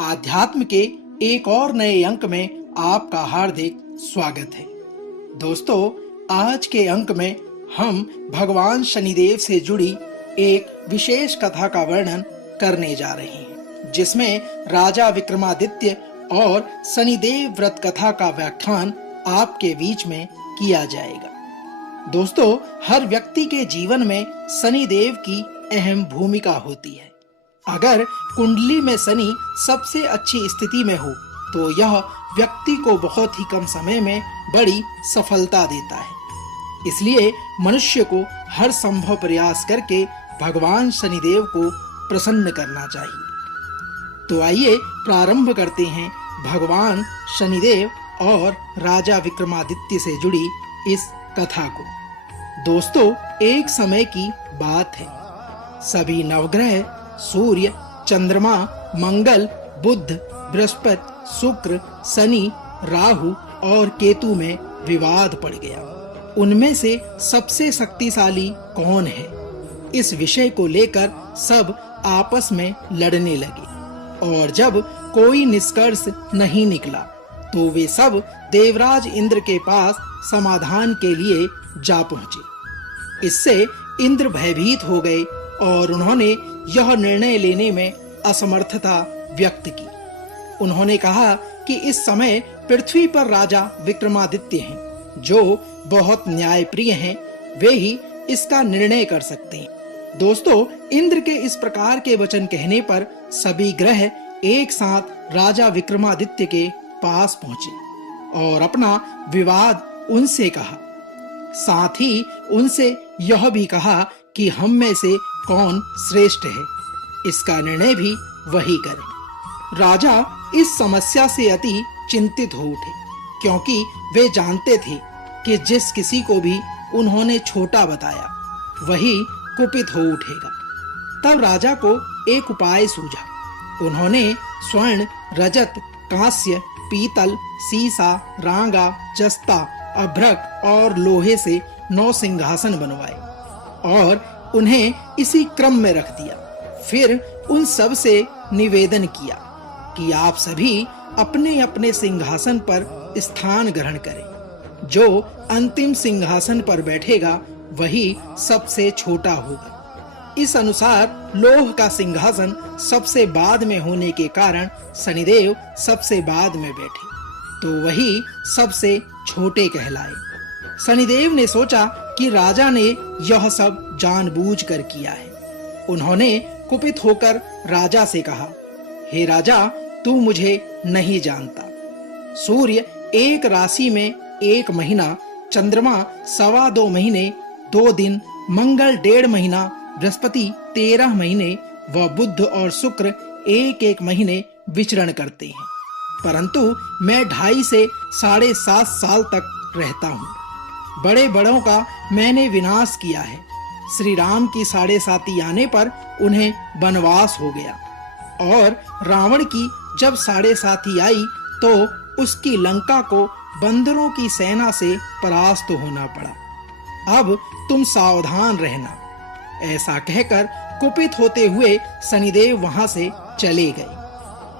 आध्यात्म के एक और नए अंक में आपका हार्दिक स्वागत है। दोस्तों, आज के अंक में हम भगवान शनिदेव से जुड़ी एक विशेष कथा का वर्णन करने जा रहे हैं, जिसमें राजा विक्रमादित्य और शनिदेव व्रत कथा का व्याख्यान आपके बीच में किया जाएगा। दोस्तों, हर व्यक्ति के जीवन में शनिदेव की अहम भूमिका होती है। अगर कुंडली में शनि सबसे अच्छी स्थिति में हो तो यह व्यक्ति को बहुत ही कम समय में बड़ी सफलता देता है। इसलिए मनुष्य को हर संभव प्रयास करके भगवान शनिदेव को प्रसन्न करना चाहिए। तो आइए प्रारंभ करते हैं भगवान शनिदेव और राजा विक्रमादित्य से जुड़ी इस कथा को। दोस्तों, एक समय की बात है। सभी नवग्रह सूर्य, चंद्रमा, मंगल, बुध, बृहस्पति, शुक्र, शनि, राहु और केतु में विवाद पड़ गया। उनमें से सबसे शक्तिशाली कौन है, इस विषय को लेकर सब आपस में लड़ने लगे। और जब कोई निष्कर्ष नहीं निकला तो वे सब देवराज इंद्र के पास समाधान के लिए जा पहुंचे। इससे इंद्र भयभीत हो गए और उन्होंने यह निर्णय लेने में असमर्थता व्यक्त की। उन्होंने कहा कि इस समय पृथ्वी पर राजा विक्रमादित्य हैं, जो बहुत न्यायप्रिय हैं। वे ही इसका निर्णय कर सकते हैं। दोस्तों, इंद्र के इस प्रकार के वचन कहने पर सभी ग्रह एक साथ राजा विक्रमादित्य के पास पहुंचे और अपना विवाद उनसे कहा। साथ ही उनसे यह भी कहा कि हम में से कौन श्रेष्ठ है, इसका निर्णय भी वही करें। राजा इस समस्या से अति चिंतित हो उठे, क्योंकि वे जानते थे कि जिस किसी को भी उन्होंने छोटा बताया वही कुपित हो उठेगा। तब राजा को एक उपाय सूझा। उन्होंने स्वर्ण, रजत, कांस्य, पीतल, सीसा, रांगा, जस्ता, अभ्रक और लोहे से 9 सिंहासन बनवाए और उन्हें इसी क्रम में रख दिया। फिर उन सब से निवेदन किया कि आप सभी अपने अपने सिंहासन पर स्थान ग्रहण करें। जो अंतिम सिंहासन पर बैठेगा वही सबसे छोटा होगा। इस अनुसार लोह का सिंहासन सबसे बाद में होने के कारण शनिदेव सबसे बाद में बैठे, तो वही सबसे छोटे कहलाए। शनिदेव ने सोचा कि राजा ने यह सब जानबूझकर किया है। उन्होंने कुपित होकर राजा से कहा, हे राजा, तू मुझे नहीं जानता। सूर्य एक राशि में 1 महीना, चंद्रमा 2.25 महीने 2 दिन, मंगल 1.5 महीना, बृहस्पति 13 महीने व बुध और शुक्र 1-1 महीने विचरण करते हैं। परंतु मैं 2.5 से 7.5 साल तक रहता हूँ। बड़े बड़ों का मैंने विनाश किया है। श्री राम की 7.5 आने पर उन्हें वनवास हो गया और रावण की जब 7.5 आई तो उसकी लंका को बंदरों की सेना से परास्त होना पड़ा। अब तुम सावधान रहना। ऐसा कहकर कुपित होते हुए शनिदेव वहां से चले गए।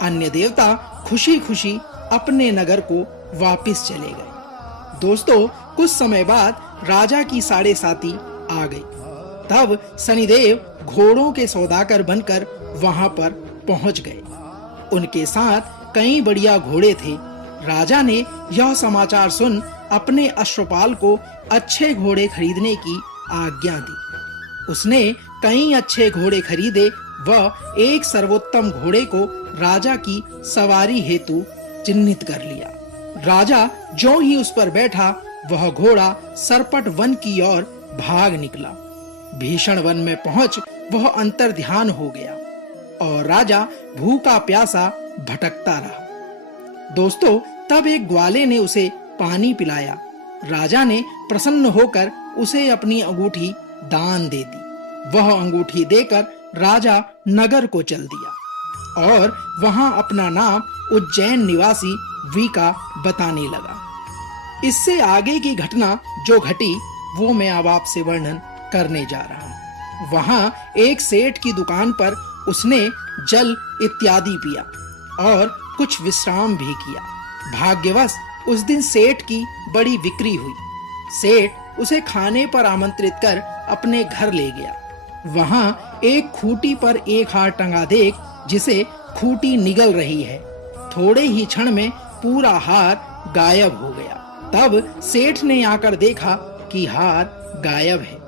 अन्य देवता खुशी-खुशी अपने नगर को वापस चले गए। दोस्तों, कुछ समय बाद राजा की 7.5 आ गई। तब शनिदेव घोड़ों के सौदागर बनकर वहां पर पहुंच गए। उनके साथ कई बढ़िया घोड़े थे। राजा ने यह समाचार सुन अपने अश्वपाल को अच्छे घोड़े खरीदने की आज्ञा दी। उसने कई अच्छे घोड़े खरीदे व एक सर्वोत्तम घोड़े को राजा की सवारी हेतु चिन्हित कर लिया। राजा जो ही उस पर बैठा, वह घोड़ा सरपट वन की ओर भाग निकला। भीषण वन में पहुंच वह अंतर्ध्यान हो गया और राजा भूखा प्यासा भटकता रहा। दोस्तों, तब एक ग्वाले ने उसे पानी पिलाया। राजा ने प्रसन्न होकर उसे अपनी अंगूठी दान दे दी। वह अंगूठी देकर राजा नगर को चल दिया और वहां अपना नाम उज्जैन निवासी वीका बताने लगा। इससे आगे की घटना जो घटी वो मैं अब आपसे वर्णन करने जा रहा हूँ। वहां एक सेठ की दुकान पर उसने जल इत्यादि पिया और कुछ विश्राम भी किया। भाग्यवश उस दिन सेठ की बड़ी बिक्री हुई। सेठ उसे खाने पर आमंत्रित कर अपने घर ले गया। वहां एक खूंटी पर एक हार टंगा देख जिसे खूंटी निगल रही है, थोड़े ही क्षण में पूरा हार गायब हो गया। तब सेठ ने आकर देखा कि हार गायब है।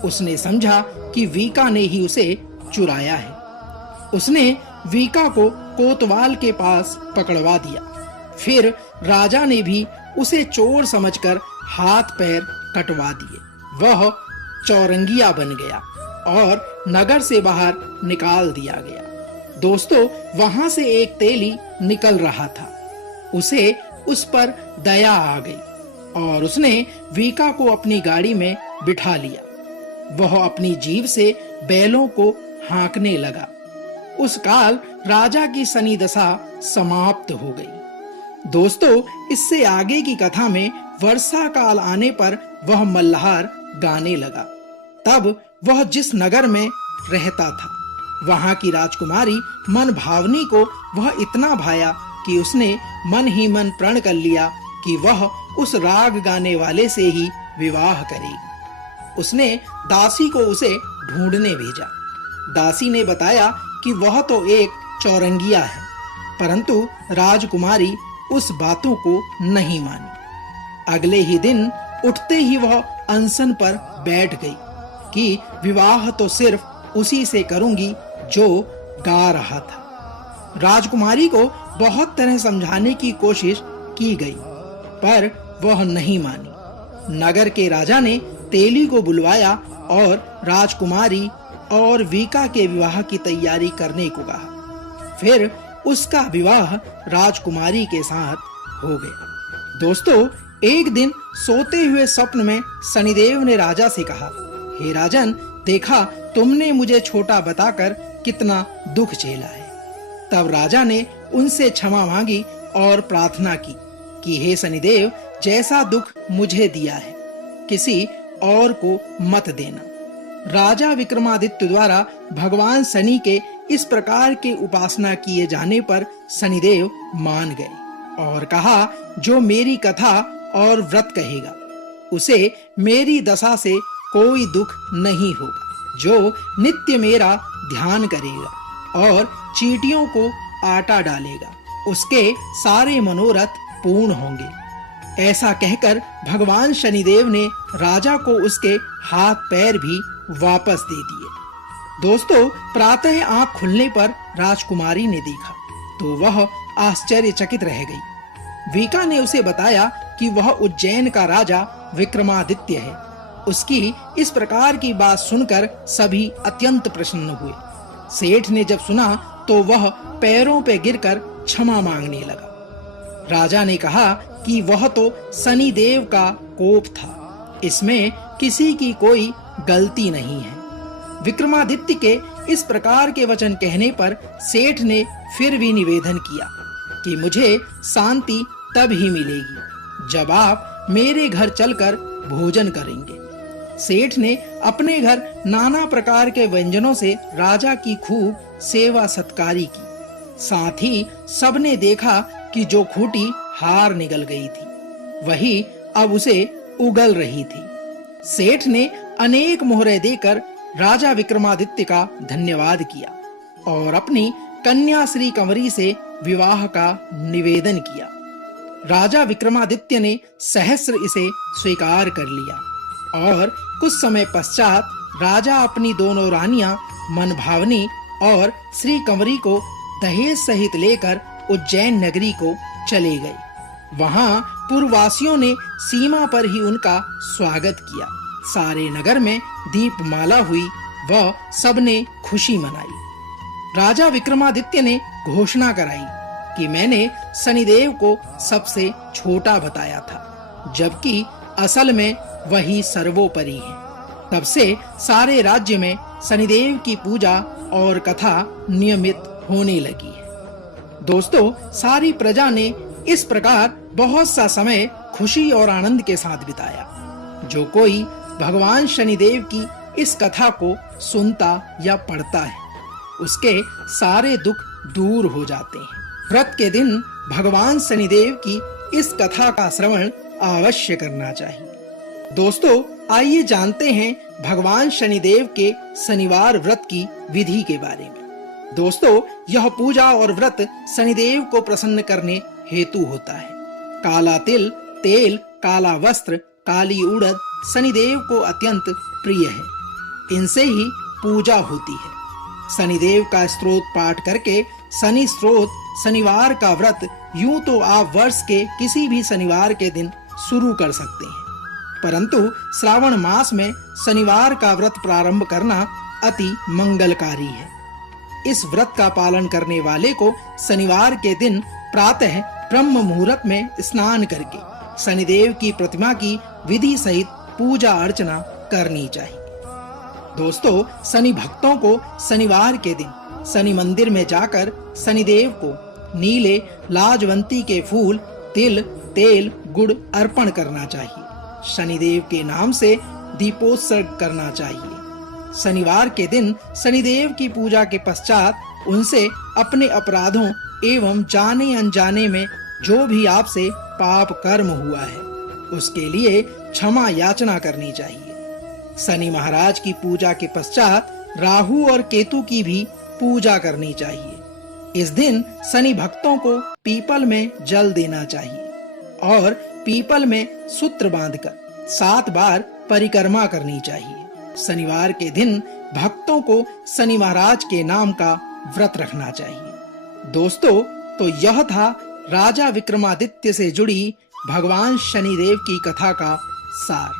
उसने समझा कि वीका ने ही उसे चुराया है। उसने वीका को कोतवाल के पास पकड़वा दिया। फिर राजा ने भी उसे चोर समझकर हाथ पैर कटवा दिए। वह चौरंगिया बन गया और नगर से बाहर निकाल दिया गया। दोस्तों, वहां से एक तेली निकल रहा था। उसे उस पर दया आ गई और उसने वीका को अपनी गाड़ी में बिठा लिया। वह अपनी जीभ से बैलों को हाँकने लगा। उस काल राजा की शनि दशा समाप्त हो गई। दोस्तों, इससे आगे की कथा में वर्षा काल आने पर वह मल्हार गाने लगा। तब वह जिस नगर में रहता था, वहां की राजकुमारी मन भावनी को वह इतना भाया कि उसने मन ही मन प्रण कर लिया कि वह उस राग गाने वाले से ही विवाह करेगी। उसने दासी को उसे ढूंढने भेजा। दासी ने बताया कि वह तो एक चौरंगिया है, परंतु राजकुमारी उस बातों को नहीं मानी। अगले ही दिन उठते ही वह अनशन पर बैठ गई कि विवाह तो सिर्फ उसी से करूंगी जो गा रहा था। राजकुमारी को बहुत तरह समझाने की कोशिश की गई, पर वह नहीं मानी। नगर के राजा ने तेली को बुलवाया और राजकुमारी और वीका के विवाह की तैयारी करने को कहा। फिर उसका विवाह राजकुमारी के साथ हो गया। दोस्तों, एक दिन सोते हुए स्वप्न में शनिदेव ने राजा से कहा, हे राजन, देखा तुमने मुझे छोटा बताकर कितना दुख झेला है। तब राजा ने उनसे क्षमा मांगी और प्रार्थना की कि हे शनिदेव, जैसा दुख मुझे दिया है किसी और को मत देना। राजा विक्रमादित्य द्वारा भगवान शनि के इस प्रकार के उपासना किए जाने पर शनिदेव मान गए और कहा, जो मेरी कथा और व्रत कहेगा उसे मेरी दशा से कोई दुख नहीं होगा। जो नित्य मेरा ध्यान करेगा और चींटियों को आटा डालेगा, उसके सारे मनोरथ पूर्ण होंगे। ऐसा कहकर भगवान शनिदेव ने राजा को उसके हाथ पैर भी वापस दे दिए। दोस्तों, प्रातः आंख खुलने पर राजकुमारी ने देखा तो वह आश्चर्यचकित रह गई। वीका ने उसे बताया कि वह उज्जैन का राजा विक्रमादित्य है। उसकी इस प्रकार की बात सुनकर सभी अत्यंत प्रसन्न हुए। सेठ ने जब सुना तो वह पैरों पे गिरकर क्षमा मांगने लगा। राजा ने कहा कि वह तो शनि देव का कोप था, इसमें किसी की कोई गलती नहीं है। विक्रमादित्य के इस प्रकार के वचन कहने पर सेठ ने फिर भी निवेदन किया कि मुझे शांति तब ही मिलेगी जब आप मेरे घर चलकर भोजन करेंगे। सेठ ने अपने घर नाना प्रकार के व्यंजनों से राजा की खूब सेवा सत्कारी की। साथ ही सबने देखा कि जो खूंटी हार निगल गई थी, वही अब उसे उगल रही थी। सेठ ने अनेक मोहरे देकर राजा विक्रमादित्य का धन्यवाद किया और अपनी कन्या श्री कंवरी से विवाह का निवेदन किया। राजा विक्रमादित्य ने सहस्र इसे स्वीकार कर लिया और कुछ समय पश्चात राजा अपनी दोनों रानियां मनभावनी और श्री कंवरी को दहेज सहित लेकर उज्जैन नगरी को चले गए। वहां पूर्ववासियों ने सीमा पर ही उनका स्वागत किया। सारे नगर में दीपमाला हुई व सबने खुशी मनाई। राजा विक्रमादित्य ने घोषणा कराई कि मैंने शनिदेव को सबसे छोटा बताया था, जबकि असल में वही सर्वोपरि है। तब से सारे राज्य में शनिदेव की पूजा और कथा नियमित होने लगी है। दोस्तों, सारी प्रजा ने इस प्रकार बहुत सा समय खुशी और आनंद के साथ बिताया। जो कोई भगवान शनिदेव की इस कथा को सुनता या पढ़ता है, उसके सारे दुख दूर हो जाते हैं। व्रत के दिन भगवान शनिदेव की इस कथा का श्रवण अवश्य करना चाहिए। दोस्तों, आइए जानते हैं भगवान शनिदेव के शनिवार व्रत की विधि के बारे में। दोस्तों, यह पूजा और व्रत शनिदेव को प्रसन्न करने हेतु होता है। काला तिल, तेल, काला वस्त्र, काली उड़द शनिदेव को अत्यंत प्रिय है। इनसे ही पूजा होती है। शनिदेव का स्तोत्र पाठ करके शनि स्तोत्र शनिवार का व्रत यूं तो आप वर्ष के किसी भी शनिवार के दिन शुरू कर सकते हैं, परंतु श्रावण मास में शनिवार का व्रत प्रारंभ करना अति मंगलकारी है। इस व्रत का पालन करने वाले को शनिवार के दिन प्रातः ब्रह्म मुहूर्त में स्नान करके शनिदेव की प्रतिमा की विधि सहित पूजा अर्चना करनी चाहिए। दोस्तों, शनि भक्तों को शनिवार के दिन शनि मंदिर में जाकर शनिदेव को नीले लाजवंती के फूल, तिल, तेल, गुड़ अर्पण करना चाहिए। शनिदेव के नाम से दीपोत्सर्ग करना चाहिए। शनिवार के दिन शनिदेव की पूजा के पश्चात उनसे अपने अपराधों एवं जाने अनजाने में जो भी आपसे पाप कर्म हुआ है उसके लिए क्षमा याचना करनी चाहिए। शनि महाराज की पूजा के पश्चात राहु और केतु की भी पूजा करनी चाहिए। इस दिन शनि भक्तों को पीपल में जल देना चाहिए और पीपल में सूत्र बांधकर 7 बार परिक्रमा करनी चाहिए। शनिवार के दिन भक्तों को शनि महाराज के नाम का व्रत रखना चाहिए। दोस्तों, तो यह था राजा विक्रमादित्य से जुड़ी भगवान शनिदेव की कथा का सार।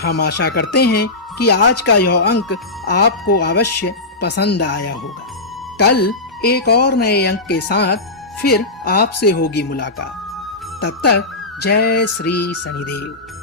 हम आशा करते हैं कि आज का यह अंक आपको अवश्य पसंद आया होगा। कल एक और नए अंक के साथ फिर आपसे होगी मुलाकात। तब तक जय श्री शनिदेव।